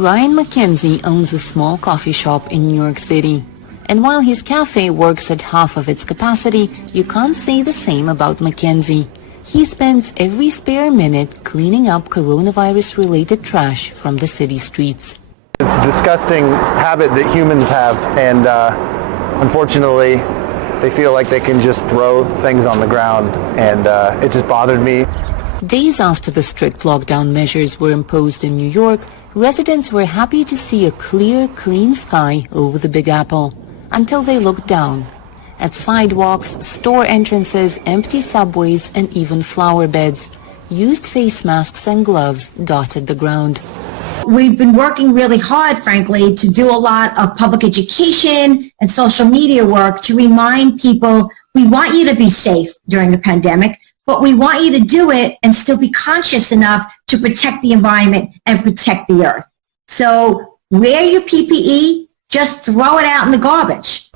Ryan McKenzie owns a small coffee shop in New York City. And while his cafe works at half of its capacity, you can't say the same about McKenzie. He spends every spare minute cleaning up coronavirus-related trash from the city streets. It's a disgusting habit that humans have, and unfortunately, they feel like they can just throw things on the ground, and it just bothered me. Days after the strict lockdown measures were imposed in New York, residents were happy to see a clear, clean sky over the Big Apple, until they looked down. At sidewalks, store entrances, empty subways, and even flower beds, used face masks and gloves dotted the ground. We've been working really hard, frankly, to do a lot of public education and social media work to remind people we want you to be safe during the pandemic, but we want you to do it and still be conscious enough to protect the environment and protect the earth. So wear your PPE, just throw it out in the garbage.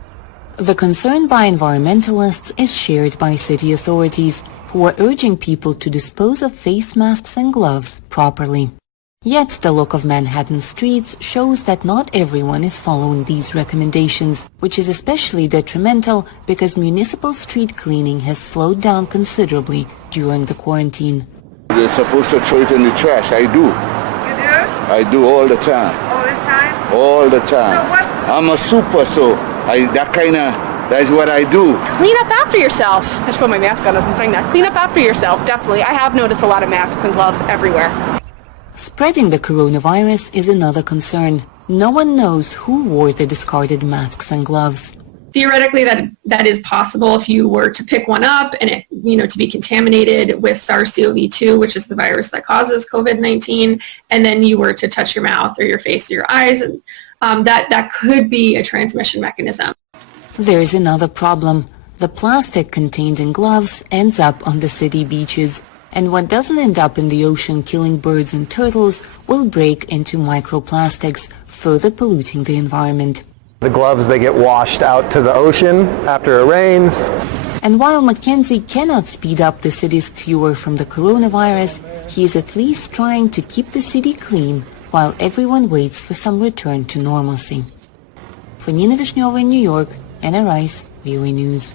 The concern by environmentalists is shared by city authorities, who are urging people to dispose of face masks and gloves properly. Yet the look of Manhattan streets shows that not everyone is following these recommendations, which is especially detrimental because municipal street cleaning has slowed down considerably during the quarantine. They're supposed to throw it in the trash. I do. You do? I do all the time. All the time? All the time. So what? I'm a super, so that's what I do. Clean up after yourself. I should put my mask on as I'm saying that. Clean up after yourself, definitely. I have noticed a lot of masks and gloves everywhere. Spreading the coronavirus is another concern. No one knows who wore the discarded masks and gloves. Theoretically, that is possible if you were to pick one up and it, to be contaminated with SARS-CoV-2, which is the virus that causes COVID-19, and then you were to touch your mouth or your face or your eyes, and that could be a transmission mechanism. There's another problem. The plastic contained in gloves ends up on the city beaches, and what doesn't end up in the ocean killing birds and turtles will break into microplastics, further polluting the environment. The gloves, they get washed out to the ocean after it rains. And while McKenzie cannot speed up the city's cure from the coronavirus, he is at least trying to keep the city clean while everyone waits for some return to normalcy. For Nina Vishneva in New York, Anna Rice, VOA News.